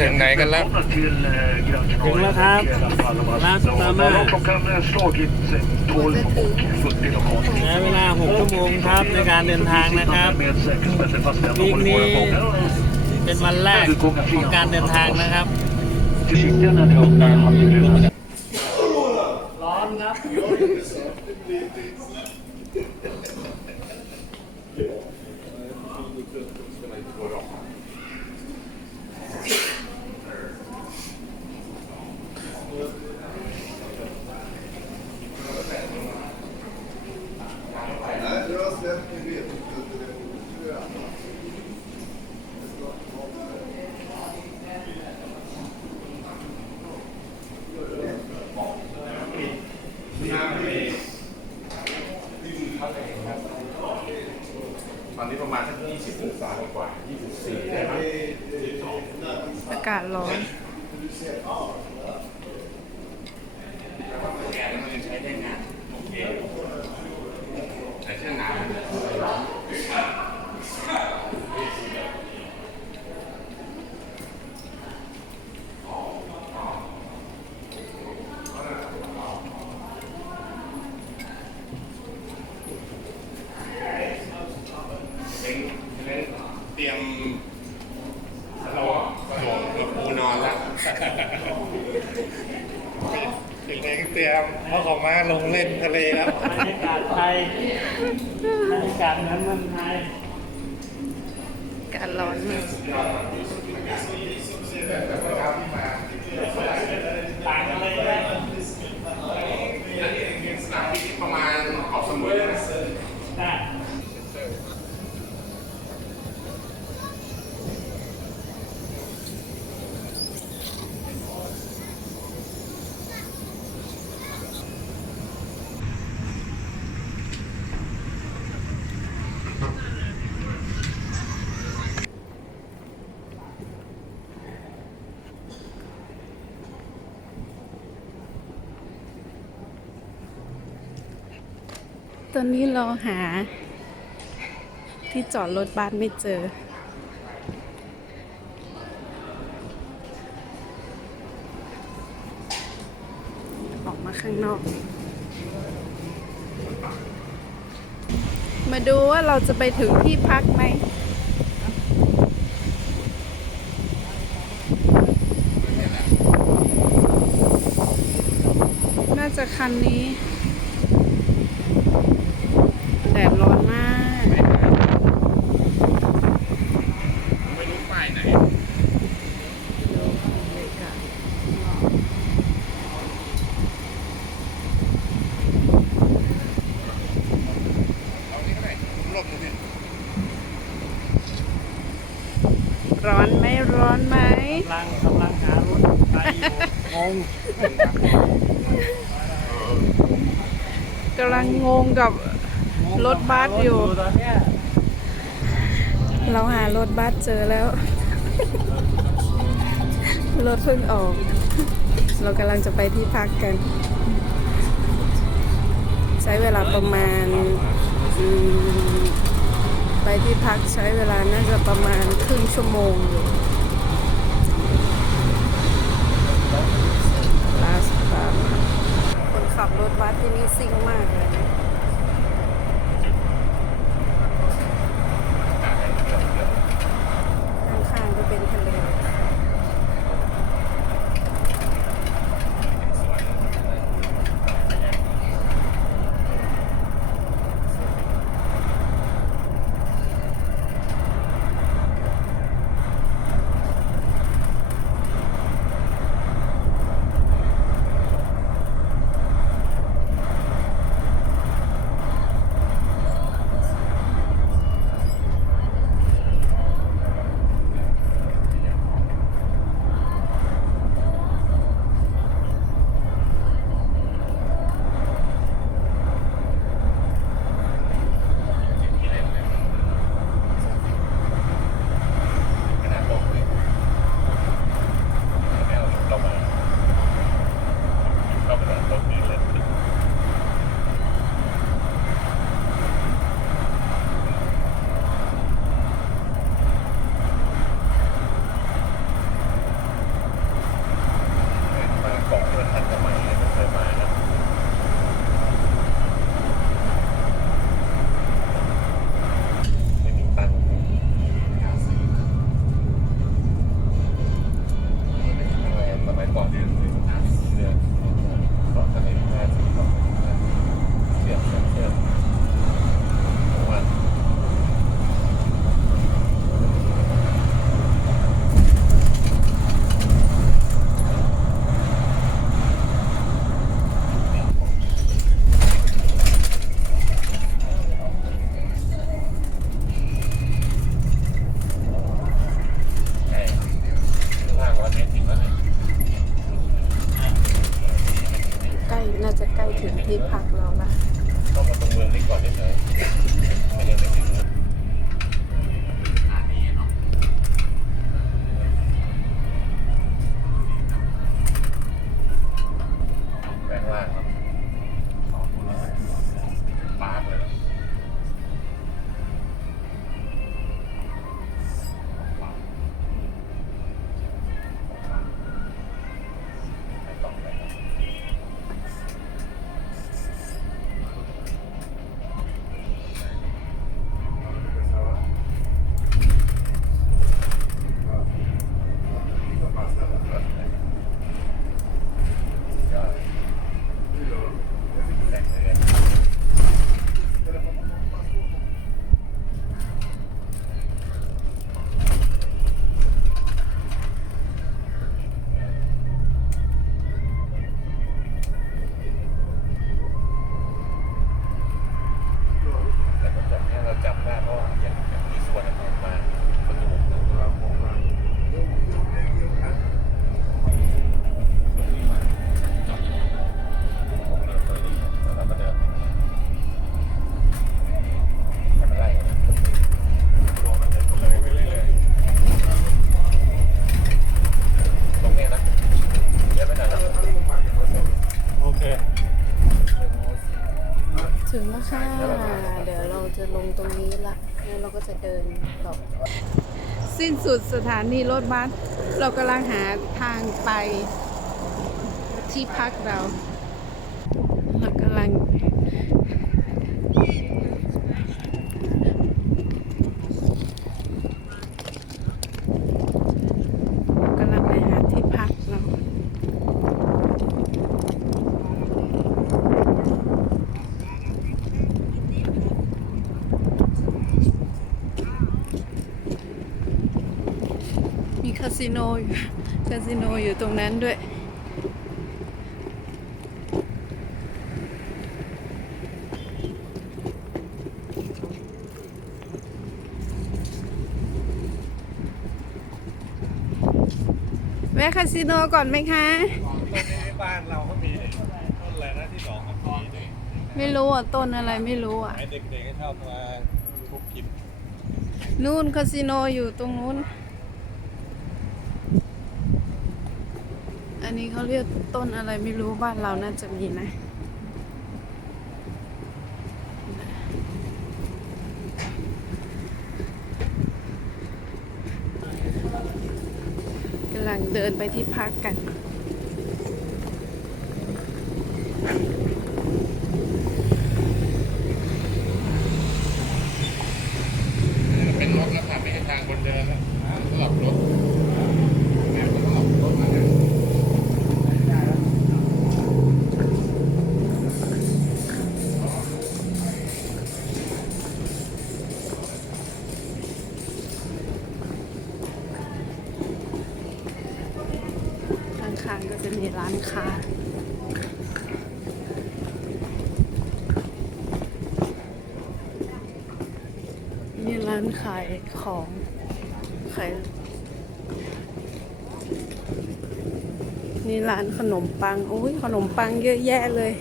ถึงไหนกันแล้ว ถึงแล้วครับร้านสตาร์มาใช้เวลา 6 ชั่วโมงครับในการเดินทางนะครับวีคนี้เป็นวันแรกของการเดินทางนะครับ ร้อนครับ ตอนนี้ประมาณสัก20องศากว่า 24ได้ไหม อากาศร้อน แกมันยังใช้ได้งานโอเคแต่เครื่องหนาว เล้งเล้งเตรียมสโลงสโลงกับปูนอนแล้ว ถึงเองเตรียมเอาของมา ลงเล่นทะเลแล้วบรรยากาศไทยบรรยากาศเหมือนเมืองไทยอากาศร้อนมาก ต่างกันเลยไหม สนามบินประมาณเกาะสมุยนะ ได้ ต อนนี้เราหา ที่จอดรถบัสไม่เจอ ออกมาข้างนอก มาดูว่าเราจะไปถึงที่พักไหมน่าจะคันนี้ แดดร้อนมาก ไม่รู้ป้ายไหน ดูบรรยากาศ เอานี่ก็ได้ลบเลย ร้อนไหมร้อนไหม กำลังกำลังหารถไปอยู่งง กำลังงง กับรถบัสอยู่ เราหารถบัสเจอแล้ว รถเพิ่งออก เรากำลังจะไปที่พักกัน ใช้เวลาประมาณ ไปที่พักใช้เวลาน่าจะประมาณครึ่งชั่วโมงอยู่ลาสตาคนขับรถบัสที่นี่ซิ่งมากเลย ถึงที่พักเราละ จะลงตรงนี้ละแล้วเราก็จะเดินต่อสิ้นสุดสถานีรถบัสเรากำลังหาทางไปที่พักเราเรากำลัง กำลังไปหาที่พักเรา มีคาสิโนอยู่คาสิโนอยู่ตรงนั้นด้วย แวะคาสิโนก่อนไหมคะตรงนี้บ้านเราก็มีเลยต้นอะไรนะที่สองกับพี่เนี่ยไม่รู้อะ ต้นอะไรไม่รู้อะ ไอ้เด็กๆก็ชอบมาทุบกินนู่นคาสิโนอยู่ตรงนู้น อันนี้เขาเรียกต้นอะไรไม่รู้บ้านเราน่าจะมีนะ กำลังเดินไปที่พักกันเป็น ของขายนี่ร้านขนมปังโอ้ยขนมปังเยอะแยะเลย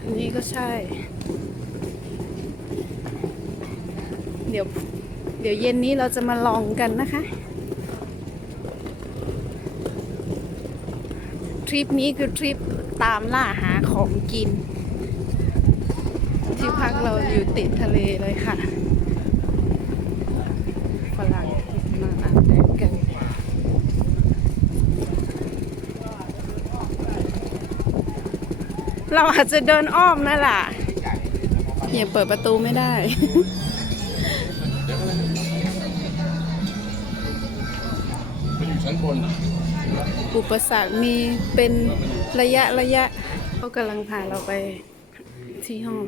อันนี้ก็ใช่ เดี๋ยว เดี๋ยวเย็นนี้เราจะมาลองกันนะคะ ทริปนี้คือทริปตามล่าหาของกิน ที่พักเราอยู่ติดทะเลเลยค่ะฝรั่งมาอาบแดดกันเราอาจจะเดินอ้อมนั่นแหละอย่าเปิดประตูไม่ได้มันอยู่ชั้นบนอุปสรรคมีเป็นระยะระยะเขากำลังพาเราไป ที่ห้อง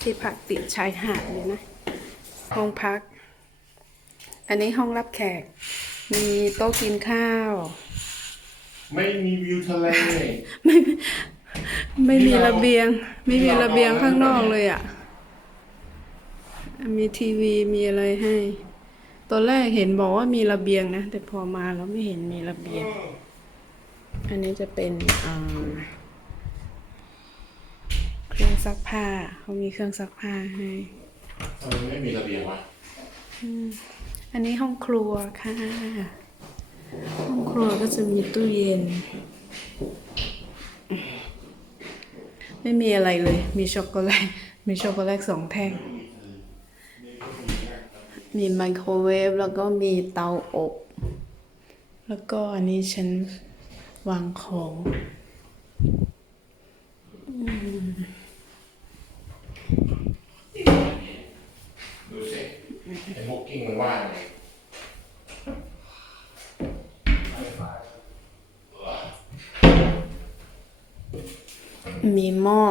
ที่พักติดชายหาดเลยนะ ห้องพัก อันนี้ห้องรับแขก มีโต๊ะกินข้าว ไม่มีวิวทะเล ไม่ไม่มีระเบียง ไม่มีระเบียงข้างนอกเลยอะ มีทีวีมีอะไรให้ ตอนแรกเห็นบอกว่ามีระเบียงนะ แต่พอมาแล้วไม่เห็นมีระเบียง อันนี้จะเป็นอ่าเครื่องซักผ้า เขามีเครื่องซักผ้าให้ทำไมไม่มีระเบียงวะอันนี้ห้องครัวค่ะ ห้องครัวก็จะมีตู้เย็น ไม่มีอะไรเลย มีช็อกโกแลต มีช็อกโกแลตสองแท่ง มีไมโครเวฟแล้วก็มีเตาอบ แล้วก็อันนี้ฉันวางของดูสิไอ้บุ๊กกิ้งมันว่าไงมีหม้อ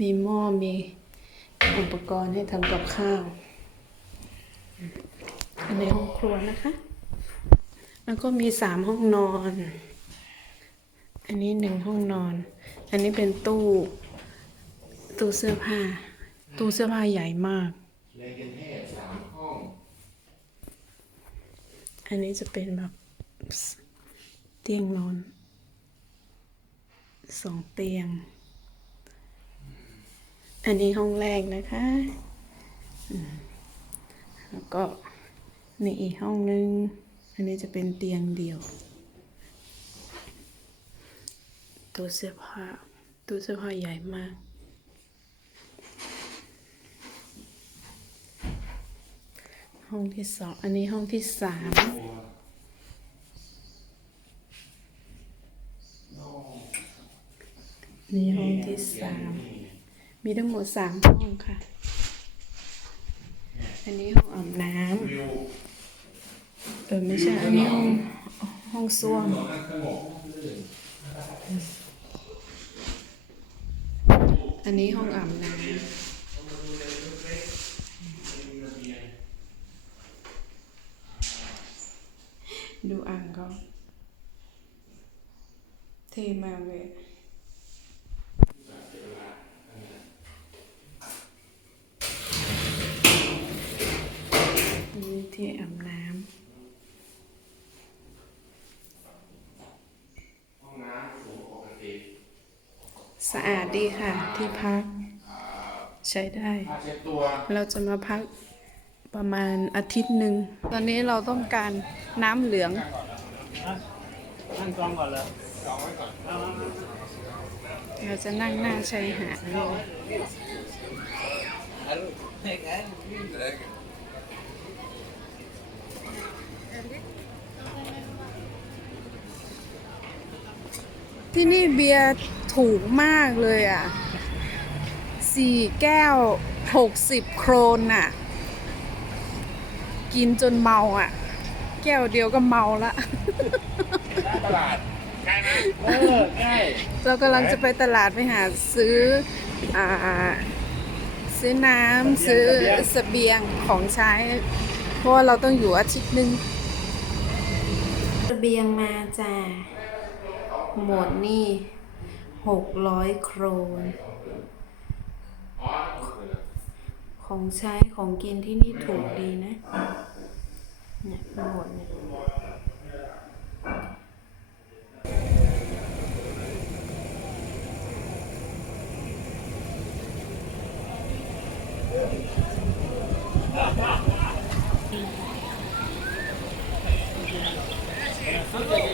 มีหม้อ มีอุปกรณ์ให้ทำกับข้าว อันนี้ห้องครัวนะคะ แล้วก็มีสามห้องนอน อันนี้หนึ่งห้องนอน อันนี้เป็นตู้ ตู้เสื้อผ้า ตู้เสื้อผ้าใหญ่มากในกรุงเทพสามห้องอันนี้จะเป็นแบบเตียงนอนสองเตียง อันนี้ห้องแรกนะคะอืม แล้วก็มีอีกห้องนึง อันนี้จะเป็นเตียงเดี่ยวตู้เสื้อผ้าตู้เสื้อผ้าใหญ่มาก ห้องที่สอง อันนี้ห้องที่สามนี่ห้องที่สาม มีทั้งหมดสามห้องค่ะ อันนี้ห้องอาบน้ำเออไม่ใช่ อันนี้ห้องห้องส้วมสงอันนี้ห้องอาบน้ำดูอ่างเขาเท่มากเลย นี่ที่อาบน้ ห้องน้ำสูงปกติำ สะอาดดีค่ะ ที่พัก ใช้ได้ผ้าเช็ดตัวเราจะมาพักประมาณอาทิตย์หนึ่ง ตอนนี้เราต้องการน้ำเหลืองนั่งกล้องก่อนเลยเราจะนั่งหน้าชายหาดที่นี่เบียร์ ถูกมากเลยอะสี่แก้วหกสิบโครนอะ กินจนเมาอะ แก้วเดียวก็เมาละหน้าตลาดใกล้ไหมเออใกล้เรากำลังจะไปตลาดไปหาซื้ออ่าซื้อน้ำซื้อเสบียงของใช้ เพราะว่าเราต้องอยู่อาทิตย์หนึ่งเสบียงมาจ้าหมดนี่ หกร้อยโครน ของใช้ของกินที่นี่ถูกดีนะ เนี่ยหมดเนี่ยเ